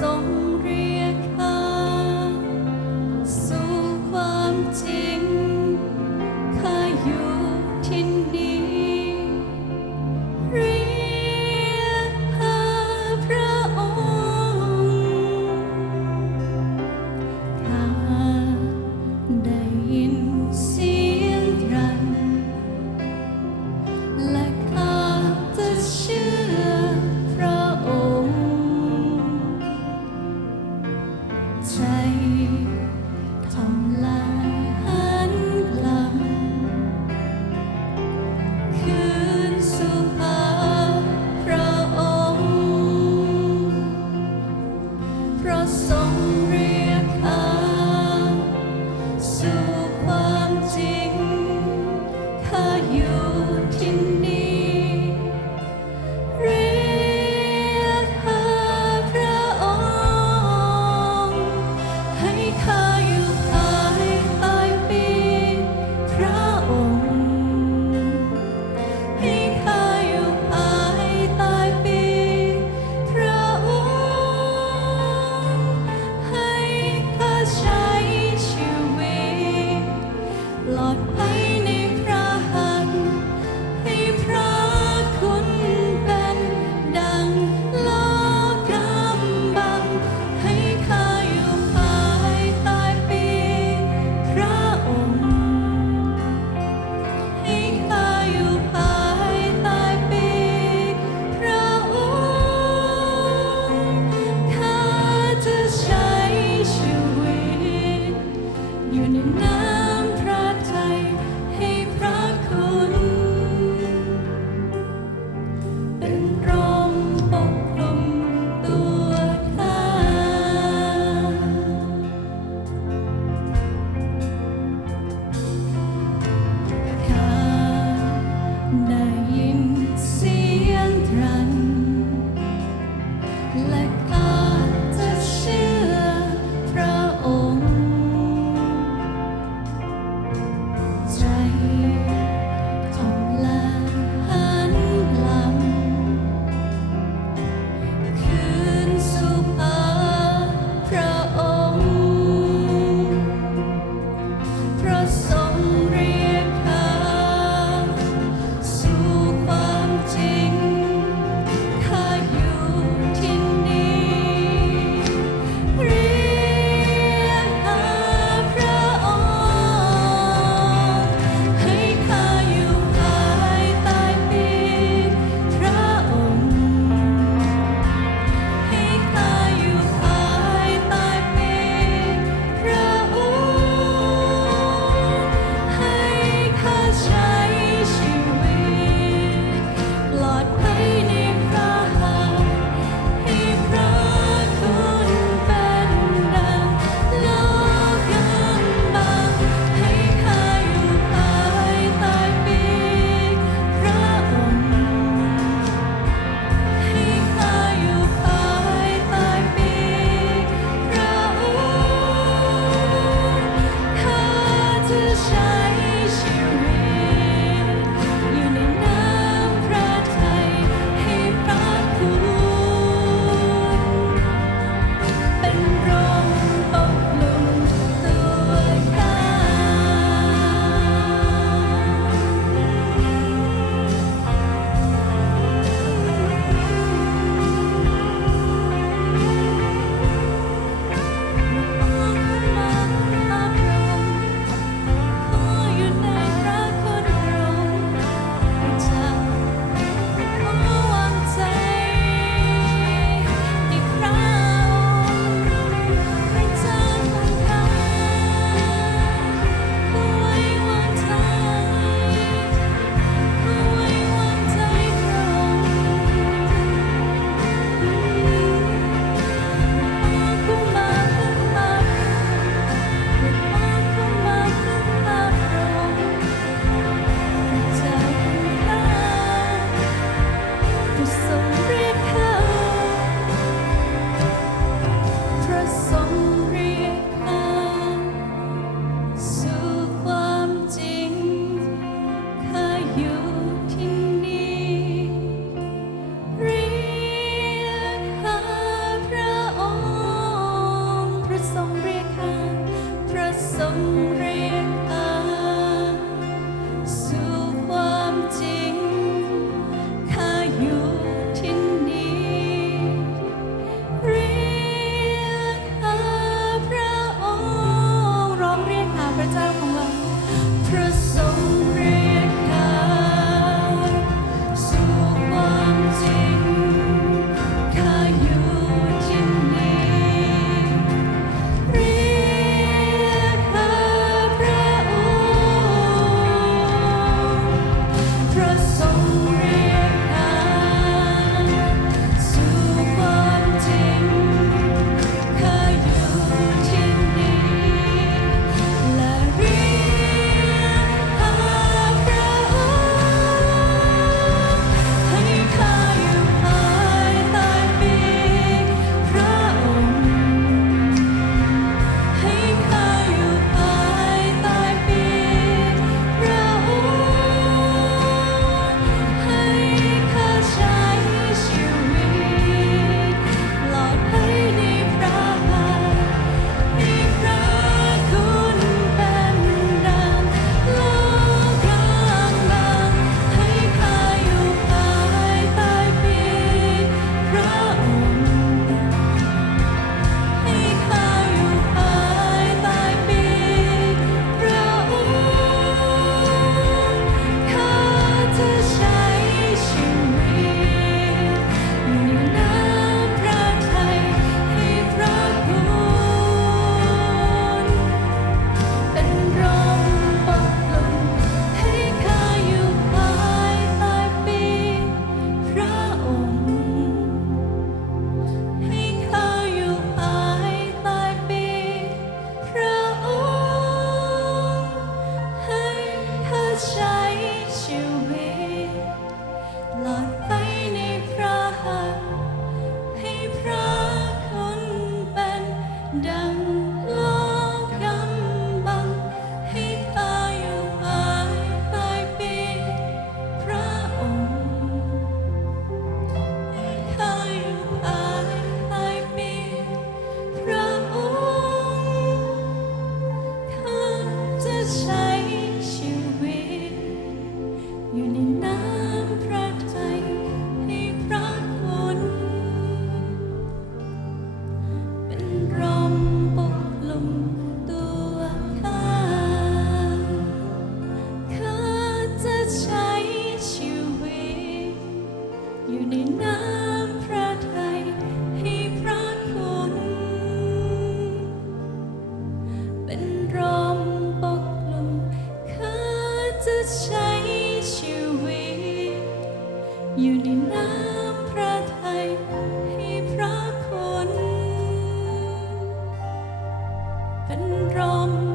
送 sống เป็นร่ม